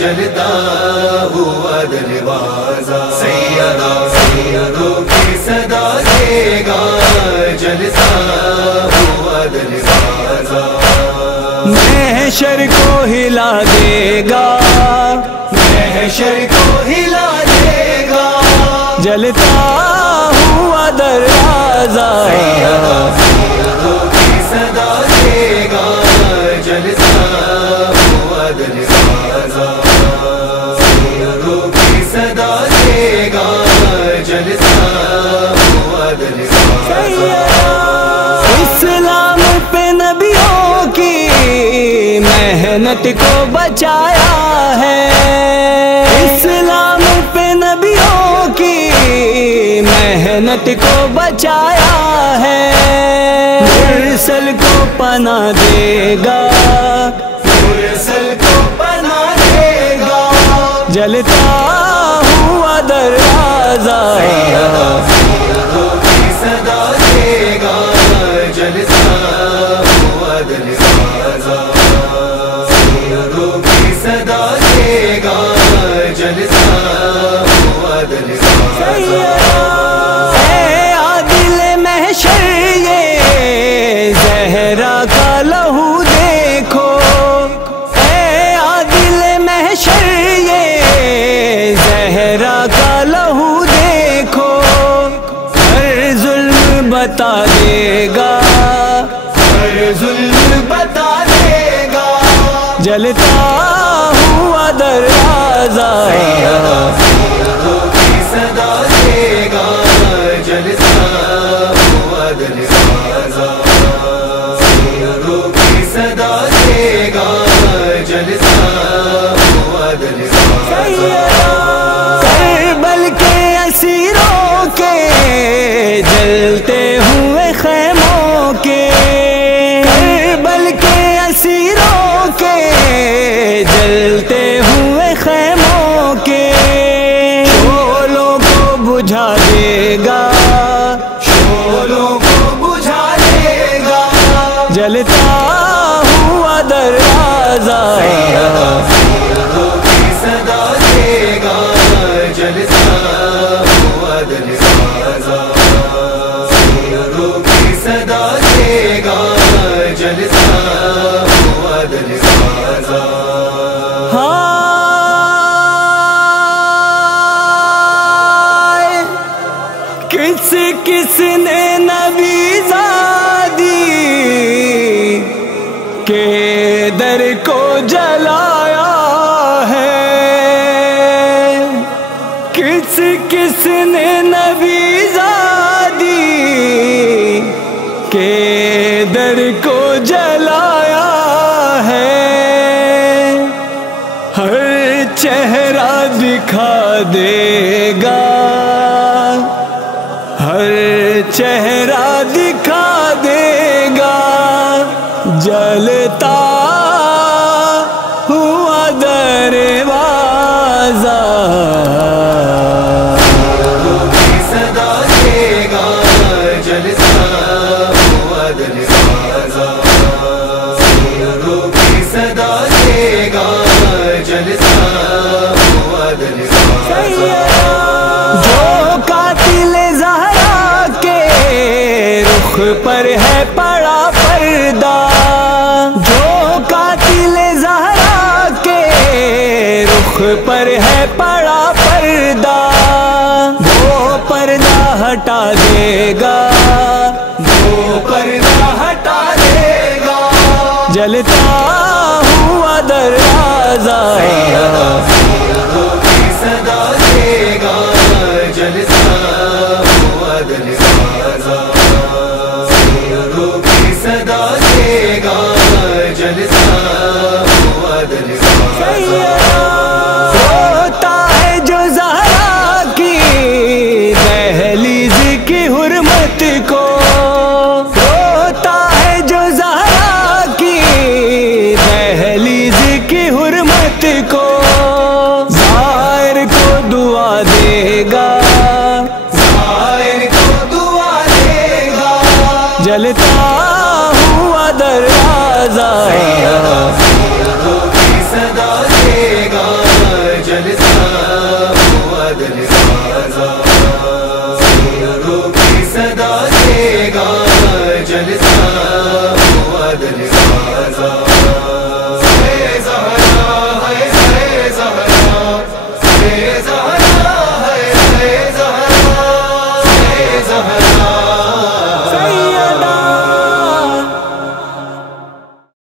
جلتا ہوا دروازہ سیدہ سیدوں کی صدا دے گا جلتا ہوا دروازہ محشر کو ہلا دے گا محشر کو ہلا دے گا جلتا ہوا دروازہ سیدوں کی صدا دے گا جلتا ہوا دروازہ سیدوں کی صدا دے گا جلتا ہوا دروازہ اسلام پہ نبیوں کی محنت کو بچایا ہے اسلام پہ نبیوں کی محنت کو بچایا ہے مرسل کو پناہ دے گا مرسل کو پناہ دے گا جلتا ہوا دروازہ سیدوں کی صدا دے گا جلتا ہوا دروازہ سیدوں کی صدا دے گا جلتا ہوا دروازہ اے عادل محشر یہ زہرا کا لہو دیکھو اے عادل محشر یہ زہرا کا لہو دیکھو ہر ظلم بتا دے گا ہر ظلم بتا دے گا جلتا ہوا دروازہ سیدوں کی صدا دے گا جلتا ہوا دروازہ سیدوں کی صدا دے گا جلتا ہوا دروازہ کربل کے اسیروں کے جلتے ہوئے خیموں کے کربل کے اسیروں کے جلتے ہوئے خیموں کے شعلوں کو بجھا دے گا شعلوں کو بجھا دے گا جلتا ہوا دروازہ سیدوں کی صدا دے گا جلتا ہوا دروازہ سیدوں کی صدا دے گا جلتا ہوا دروازہ کس کس نے نبی زادی کے در کو جلایا ہے کس کس نے نبی زادی کے در کو جلایا ہے ہر چہرہ دکھا دے گا ہر چہرہ دکھا دے گا جلتا ہوا دروازہ سیدوں کی صدا دے گا جلتا ہوا دروازہ سیدوں کی صدا دے گا جلتا ہوا دروازہ جو قاتل زہرا کے رخ پر ہے پڑا پردہ جو قاتل زہرا کے رخ پر ہے پڑا پردہ وہ پردہ ہٹا دے گا وہ پردہ ہٹا دے گا جلتا ہوا دروازہ سیدوں کی صدا دے گا جلتا ہوا دروازہ سیدوں کی صدا دے گا جلتا ہوا دروازہ ہوتا ہے جو زہرا کی دہلیز کی حرمت کو ہوتا ہے جو زہرا کی رازا سیدوں کی صدا دے گا جلسہ ہوا دل سازا سیدوں کی صدا دے گا جلسہ ہوا دل سازا